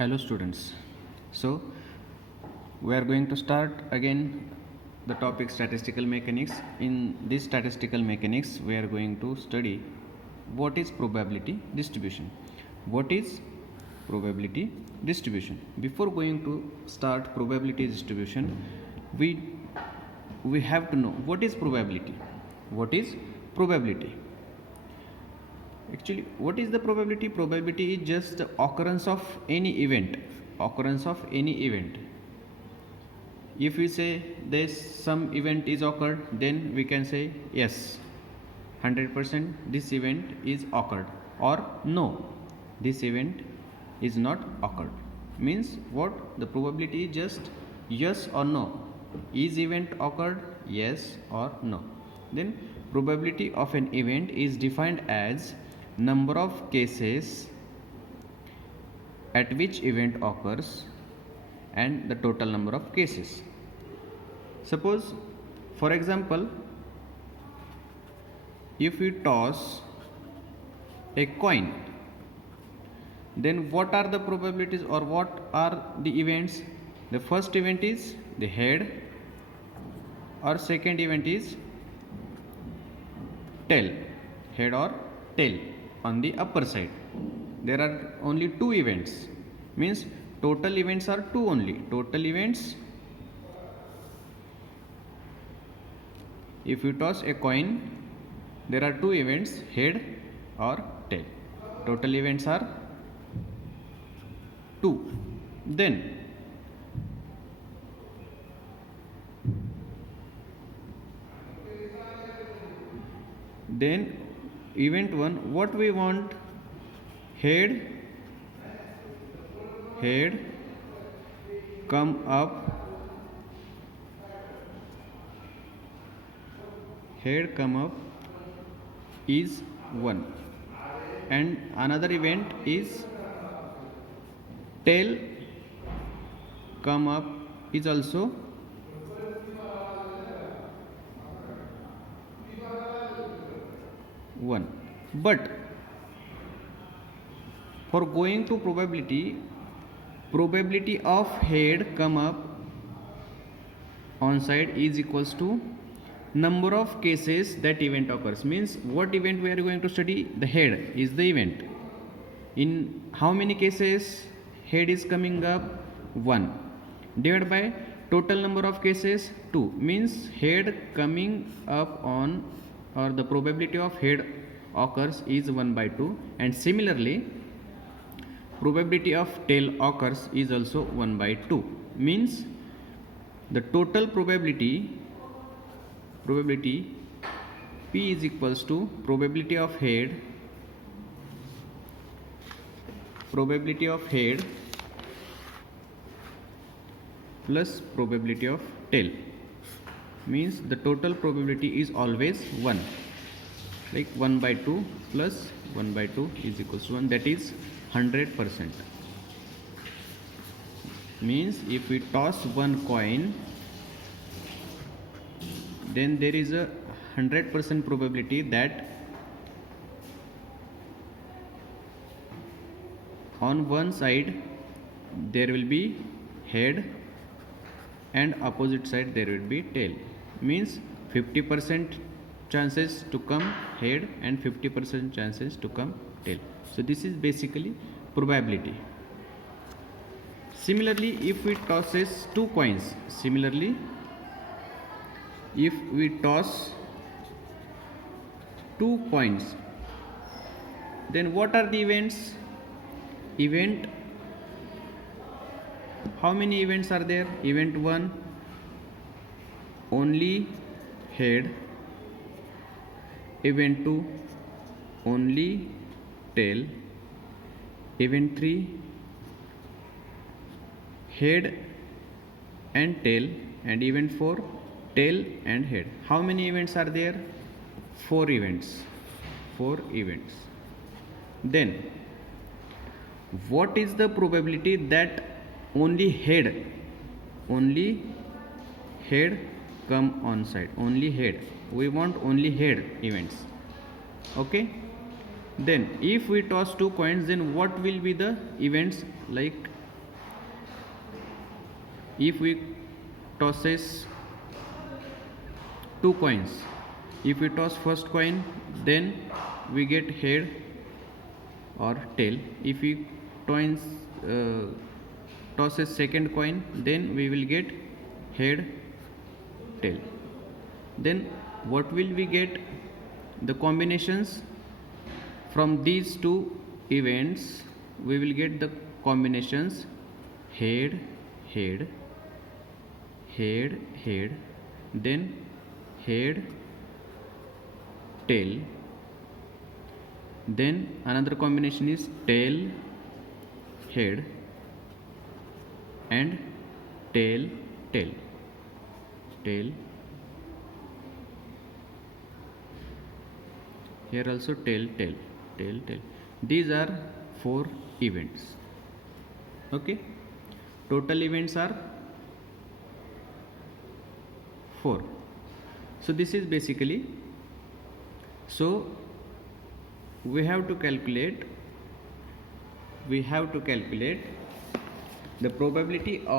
Hello students. So we are going to start again the topic statistical mechanics. In this statistical mechanics we are going to study what is probability distribution. What is probability distribution? Before going to start probability distribution, we have to know what is probability. What is probability? Actually, what is the probability? Probability is just the occurrence of any event. Occurrence of any event. If we say this some event is occurred, then we can say yes, 100% this event is occurred, or no, this event is not occurred. Means what? The probability is just yes or no. Is event occurred? Yes or no. Then probability of an event is defined as number of cases at which event occurs and the total number of cases. Suppose, for example, if we toss a coin, then what are the probabilities or what are the events? The first event is the head, or second event is tail, head or tail on the upper side. There are only two events, means total events are two only. Total events, if you toss a coin, there are two events, head or tail. Total events are two. Then event 1, what we want? Head come up, is 1, and another event is tail come up is also 1. But for going to probability of head come up on side is equals to number of cases that event occurs. Means what event we are going to study? The head is the event. In how many cases head is coming up? 1, divided by total number of cases 2, means head coming up on, or the probability of head occurs is 1 by 2, and similarly probability of tail occurs is also 1 by 2. Means the total probability P is equals to probability of head plus probability of tail. Means the total probability is always 1, like 1 by 2 plus 1 by 2 is equals to 1, that is 100%. Means if we toss one coin, then there is a 100% probability that on one side there will be head and opposite side there will be tail. Means 50% chances to come head and 50% chances to come tail. So this is basically probability. Similarly, if we tosses two coins, if we toss two coins, then what are the events? How many events are there? Event 1, only head. Event 2, only tail. Event 3, head and tail. And event 4, tail and head. How many events are there? 4 events. Then what is the probability that only head come on side? Only head. We want only head events. Okay. Then if we toss two coins, then what will be the events? Like if we tosses two coins, if we toss first coin, then we get head or tail. If we toss a second coin, then we will get head, tail. Then what will we get? The combinations from these two events, we will get the combinations head, head, head, head, then head, tail, then another combination is tail, head, and tail, tail, tail. Here also tail, tail, tail, tail. These are 4 events. Okay, total events are 4. So this is basically, so we have to calculate the probability of